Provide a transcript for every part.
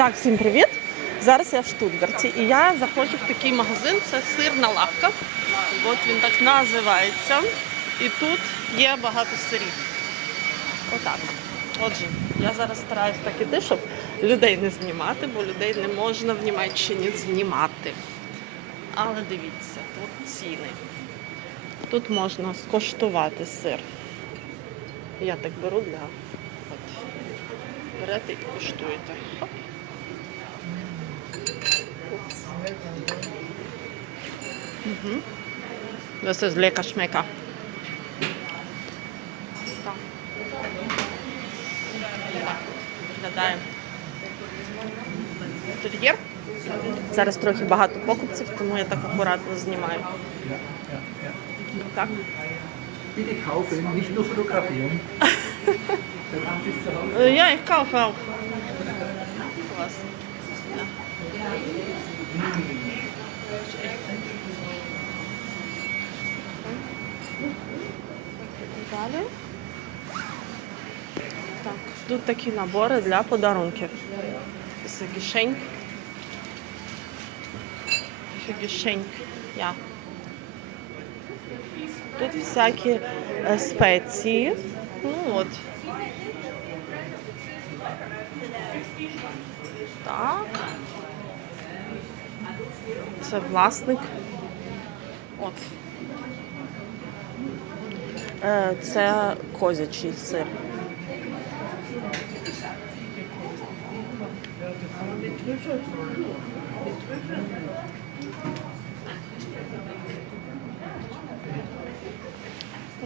Так, всім привіт! Зараз я в Штутгарті і я заходжу в такий магазин, це сирна лавка. От він так називається. І тут є багато сирів. Отак. Отже, я зараз стараюсь так іти, щоб людей не знімати, бо людей не можна в Німеччині знімати. Але дивіться, тут ціни. Тут можна скоштувати сир. Я так беру для. От. Берете і куштуєте. Mhm. Das ist lecker Виглядає інтер'єр. Зараз трохи багато покупців, тому я так акуратно знімаю. Так. Bitte kaufen, nicht nur fotografieren. Е, Я їх. Клас. Далі. Так, тут такі набори для подарунків. Це. Гішеньк. Я. Тут всякі е, спеції. Ну от. Так. Це власник. От. Е, Це козячий сир.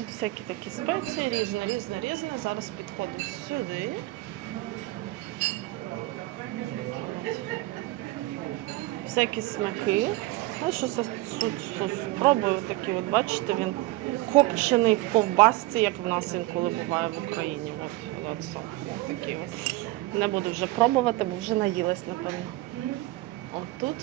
Всякі такі спеції, різне, різне, різне. Зараз підходимо сюди. всякі смаки. Ну, що це спробую такі, от бачите, він копчений в ковбасці, як в нас інколи буває в Україні. От, от, от такі от. Не буду вже пробувати, бо вже наїлась, напевно. От тут.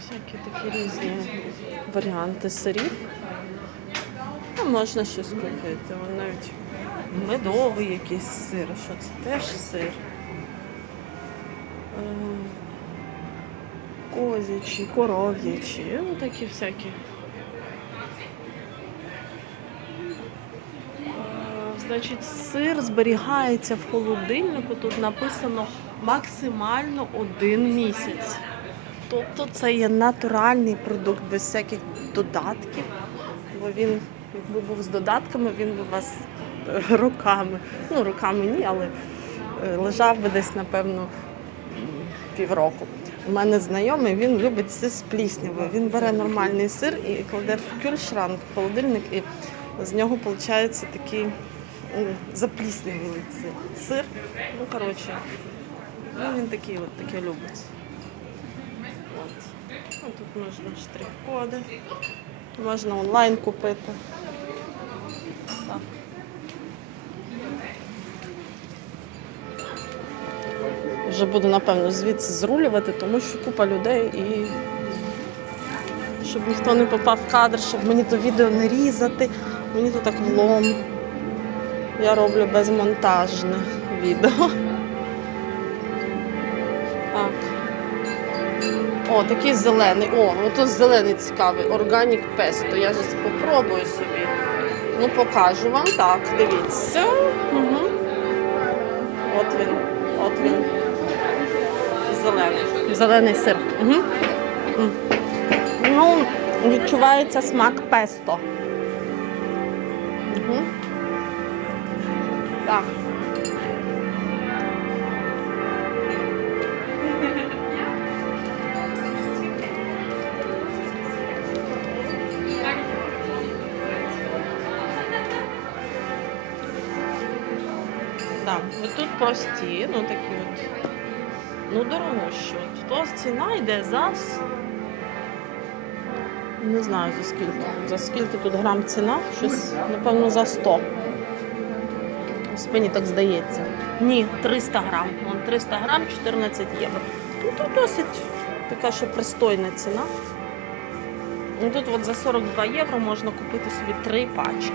Всякі такі різні варіанти сирів. Ну, можна щось купити. Вон навіть медовий якийсь сир. Що це теж сир. Козячі, коров'ячі, ну такі всякі. Е, Значить, сир зберігається в холодильнику. Тут написано максимально один місяць. Тобто це є натуральний продукт без всяких додатків, бо він, якби був з додатками, він би вас роками, ну роками ні, але е, лежав би десь, напевно, півроку. У мене знайомий, він любить сир з пліснявою. Він бере нормальний сир і кладе в кюльшранк, в холодильник, і з нього виходить такий ци- сир. Ну, коротше, ну, він такий от таке любить. От. Ну, тут можна штрих-коди. Можна онлайн купити. Так. Вже буду, напевно, звідси зрулювати, тому що купа людей і щоб ніхто не попав в кадр, щоб мені то відео не різати. Мені то так влом. Я роблю безмонтажне відео. Так. О, такий зелений. О, ото зелений цікавий. Органік песто. Я зараз попробую собі. Ну, покажу вам. Так, дивіться. Угу. От він. От він зелений. Зелений сир. Угу. Ну, відчувається смак песто. Угу. Так. Ну прості, ну такі от. Ну. От. То ціна йде за. Не знаю за скільки. За скільки тут грам ціна? Щось, напевно, за 100. Спині так здається. Ні, 300 грам. Вон 300 грам 14 євро. Ну тут досить така ще пристойна ціна. Ну, тут от за 42 євро можна купити собі три пачки.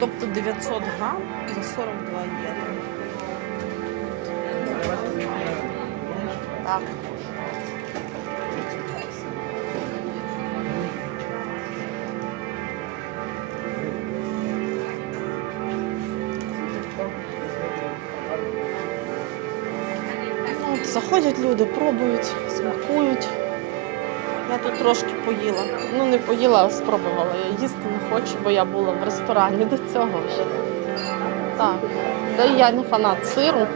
Тобто 900 грам за 42 євро. Так. Ну, заходять люди, пробують, смакують. Я тут трошки поїла. Ну, не поїла, а спробувала. Я їсти не хочу, бо я була в ресторані до цього вже. Так. Та я не фанат сиру.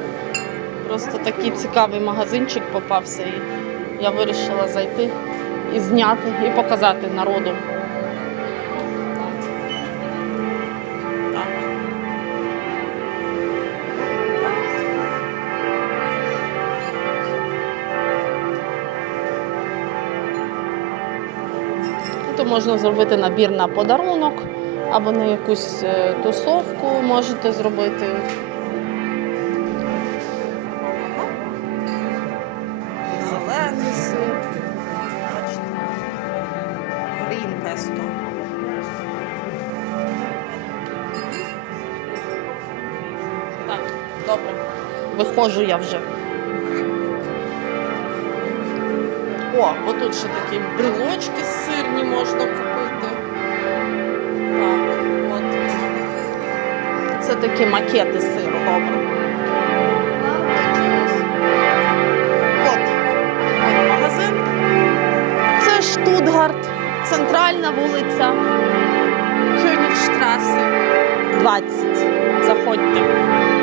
Просто такий цікавий магазинчик попався, і я вирішила зайти і зняти, і показати народу. То можна зробити набір на подарунок або на якусь е, тусовку можете зробити. Добре. Виходжу я вже. О, отут ще такі брелочки сирні можна купити. Так, от. Це такі макети сиру, добре. От, от магазин. Це Штутгарт, центральна вулиця, Кёнігштрасе, 20. Заходьте.